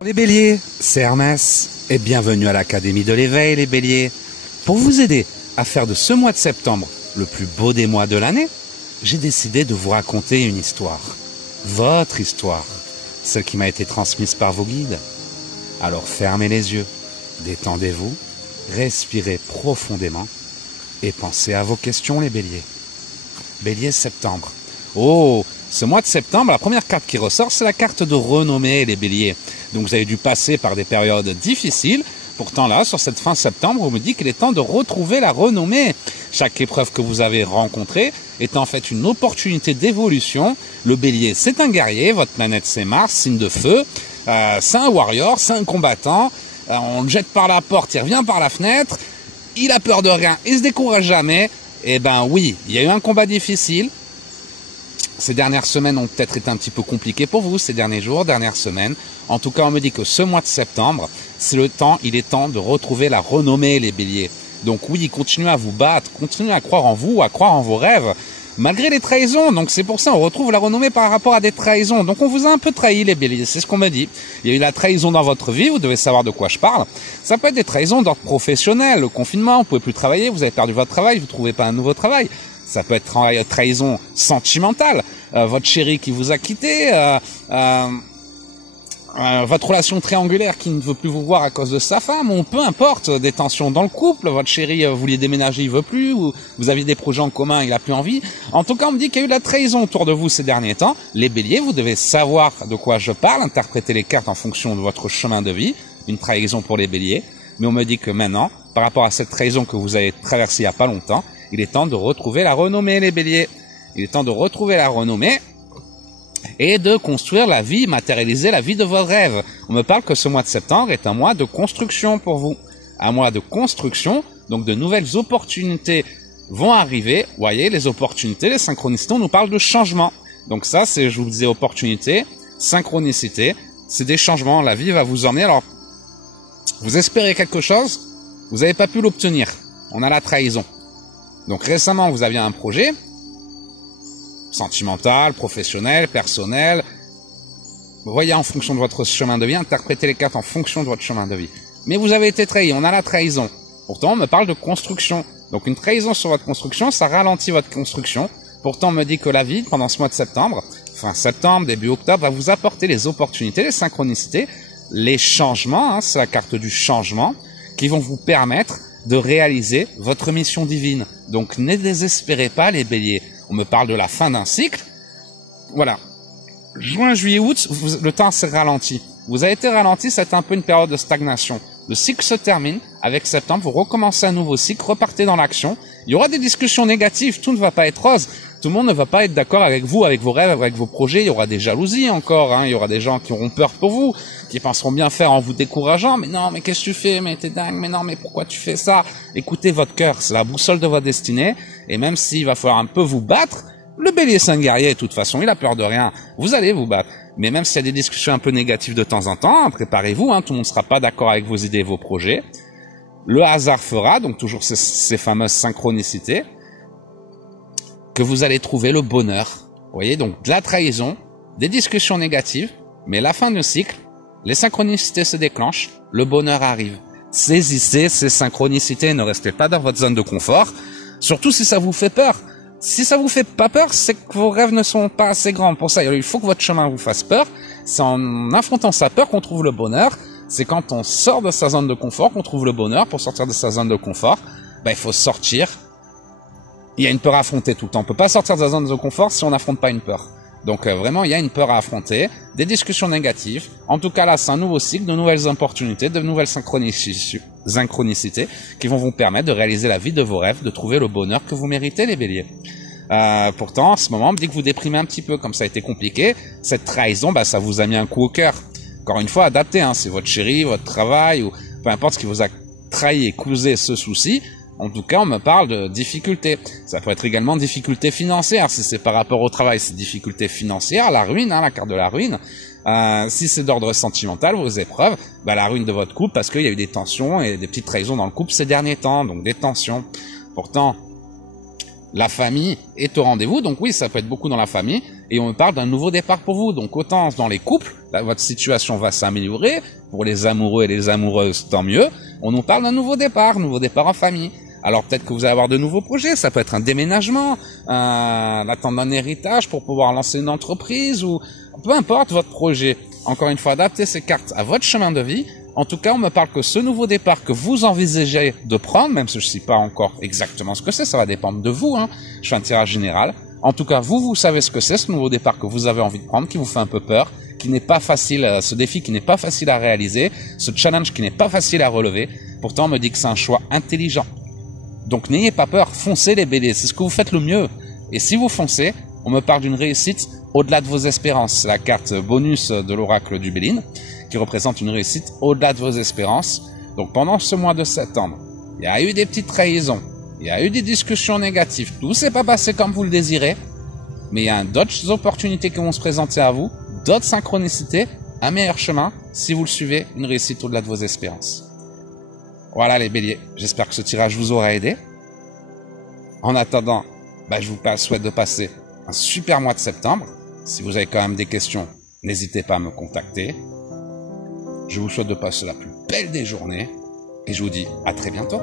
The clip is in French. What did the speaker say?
Les béliers, c'est Hermès et bienvenue à l'Académie de l'éveil les béliers. Pour vous aider à faire de ce mois de septembre le plus beau des mois de l'année, j'ai décidé de vous raconter une histoire. Votre histoire, celle qui m'a été transmise par vos guides. Alors fermez les yeux, détendez-vous, respirez profondément et pensez à vos questions les béliers. Bélier septembre. Oh, ce mois de septembre, la première carte qui ressort, c'est la carte de renommée, les béliers. Donc vous avez dû passer par des périodes difficiles. Pourtant là, sur cette fin septembre, on me dit qu'il est temps de retrouver la renommée. Chaque épreuve que vous avez rencontrée est en fait une opportunité d'évolution. Le bélier, c'est un guerrier. Votre planète, c'est Mars, signe de feu. C'est un warrior, c'est un combattant. On le jette par la porte, il revient par la fenêtre. Il a peur de rien, il se décourage jamais. Eh ben oui, il y a eu un combat difficile. Ces dernières semaines ont peut-être été un petit peu compliquées pour vous, ces derniers jours, dernières semaines. En tout cas, on me dit que ce mois de septembre, c'est le temps, il est temps de retrouver la renommée, les béliers. Donc oui, continuez à vous battre, continuez à croire en vous, à croire en vos rêves, malgré les trahisons. Donc c'est pour ça on retrouve la renommée par rapport à des trahisons. Donc on vous a un peu trahi, les béliers, c'est ce qu'on me dit. Il y a eu la trahison dans votre vie, vous devez savoir de quoi je parle. Ça peut être des trahisons d'ordre professionnel, le confinement, vous pouvez plus travailler, vous avez perdu votre travail, vous trouvez pas un nouveau travail. Ça peut être trahison sentimentale, votre chéri qui vous a quitté, votre relation triangulaire qui ne veut plus vous voir à cause de sa femme, ou peu importe, des tensions dans le couple, votre chéri vouliez déménager, il veut plus, ou vous aviez des projets en commun, il a plus envie. En tout cas, on me dit qu'il y a eu de la trahison autour de vous ces derniers temps. Les béliers, vous devez savoir de quoi je parle, interpréter les cartes en fonction de votre chemin de vie, une trahison pour les béliers. Mais on me dit que maintenant, par rapport à cette trahison que vous avez traversée il n'y a pas longtemps, il est temps de retrouver la renommée, les béliers. Il est temps de retrouver la renommée et de construire la vie, matérialiser la vie de vos rêves. On me parle que ce mois de septembre est un mois de construction pour vous. Un mois de construction, donc de nouvelles opportunités vont arriver. Vous voyez, les opportunités, les synchronicités, on nous parle de changement. Donc ça, c'est, je vous disais, opportunité, synchronicité, c'est des changements. La vie va vous emmener. Alors, vous espérez quelque chose, vous n'avez pas pu l'obtenir. On a la trahison. Donc récemment, vous aviez un projet sentimental, professionnel, personnel. Vous voyez en fonction de votre chemin de vie, interprétez les cartes en fonction de votre chemin de vie. Mais vous avez été trahi, on a la trahison. Pourtant, on me parle de construction. Donc une trahison sur votre construction, ça ralentit votre construction. Pourtant, on me dit que la vie, pendant ce mois de septembre, fin septembre, début octobre, va vous apporter les opportunités, les synchronicités, les changements, hein, c'est la carte du changement, qui vont vous permettre de réaliser votre mission divine. Donc ne désespérez pas les béliers. On me parle de la fin d'un cycle. Voilà. Juin, juillet, août, le temps s'est ralenti. Vous avez été ralenti, c'est un peu une période de stagnation. Le cycle se termine. Avec septembre, vous recommencez un nouveau cycle, repartez dans l'action. Il y aura des discussions négatives, tout ne va pas être rose. Tout le monde ne va pas être d'accord avec vous, avec vos rêves, avec vos projets. Il y aura des jalousies encore, hein. Il y aura des gens qui auront peur pour vous, qui penseront bien faire en vous décourageant. Mais non, mais qu'est-ce que tu fais? Mais t'es dingue. Mais non, mais pourquoi tu fais ça? Écoutez votre cœur, c'est la boussole de votre destinée. Et même s'il va falloir un peu vous battre, le bélier c'est un guerrier, de toute façon, il a peur de rien. Vous allez vous battre. Mais même s'il y a des discussions un peu négatives de temps en temps, hein, préparez-vous, hein, tout le monde ne sera pas d'accord avec vos idées et vos projets. Le hasard fera, donc toujours ces fameuses synchronicités, que vous allez trouver le bonheur. Vous voyez, donc de la trahison, des discussions négatives, mais la fin du cycle, les synchronicités se déclenchent, le bonheur arrive. Saisissez ces synchronicités, ne restez pas dans votre zone de confort, surtout si ça vous fait peur. Si ça vous fait pas peur, c'est que vos rêves ne sont pas assez grands. Pour ça, il faut que votre chemin vous fasse peur. C'est en affrontant sa peur qu'on trouve le bonheur. C'est quand on sort de sa zone de confort qu'on trouve le bonheur. Pour sortir de sa zone de confort, il faut sortir. Il y a une peur à affronter tout le temps. On peut pas sortir de sa zone de confort si on n'affronte pas une peur. Donc vraiment, il y a une peur à affronter, des discussions négatives. En tout cas, là, c'est un nouveau cycle, de nouvelles opportunités, de nouvelles synchronicités qui vont vous permettre de réaliser la vie de vos rêves, de trouver le bonheur que vous méritez, les béliers. Pourtant, en ce moment, on me dit que vous déprimez un petit peu, comme ça a été compliqué. Cette trahison, ça vous a mis un coup au cœur. Encore une fois, adaptez, hein, c'est votre chéri, votre travail, ou peu importe ce qui vous a trahi et causé ce souci. En tout cas, on me parle de difficultés. Ça peut être également difficultés financières. Si c'est par rapport au travail, c'est difficultés financières, la ruine, hein, la carte de la ruine. Si c'est d'ordre sentimental, vos épreuves, la ruine de votre couple, parce qu'il y a eu des tensions et des petites trahisons dans le couple ces derniers temps, donc des tensions. Pourtant, La famille est au rendez-vous, donc oui, ça peut être beaucoup dans la famille, et on me parle d'un nouveau départ pour vous. Donc autant dans les couples, là, votre situation va s'améliorer, pour les amoureux et les amoureuses, tant mieux. On nous parle d'un nouveau départ en famille. Alors peut-être que vous allez avoir de nouveaux projets, ça peut être un déménagement, l'attente d'un héritage pour pouvoir lancer une entreprise, ou peu importe votre projet. Encore une fois, adaptez ces cartes à votre chemin de vie. En tout cas, on me parle que ce nouveau départ que vous envisagez de prendre, même si je ne sais pas encore exactement ce que c'est, ça va dépendre de vous, hein. Je fais un tirage général. En tout cas, vous savez ce que c'est, ce nouveau départ que vous avez envie de prendre, qui vous fait un peu peur, qui n'est pas facile, ce défi qui n'est pas facile à réaliser, ce challenge qui n'est pas facile à relever. Pourtant, on me dit que c'est un choix intelligent. Donc n'ayez pas peur, foncez les béliers, c'est ce que vous faites le mieux. Et si vous foncez, on me parle d'une réussite au-delà de vos espérances. C'est la carte bonus de l'oracle du Béline, qui représente une réussite au-delà de vos espérances. Donc pendant ce mois de septembre, il y a eu des petites trahisons, il y a eu des discussions négatives, tout s'est pas passé comme vous le désirez, mais il y a d'autres opportunités qui vont se présenter à vous, d'autres synchronicités, un meilleur chemin, si vous le suivez, une réussite au-delà de vos espérances. Voilà les béliers, j'espère que ce tirage vous aura aidé. En attendant, je vous souhaite de passer un super mois de septembre. Si vous avez quand même des questions, n'hésitez pas à me contacter. Je vous souhaite de passer la plus belle des journées et je vous dis à très bientôt.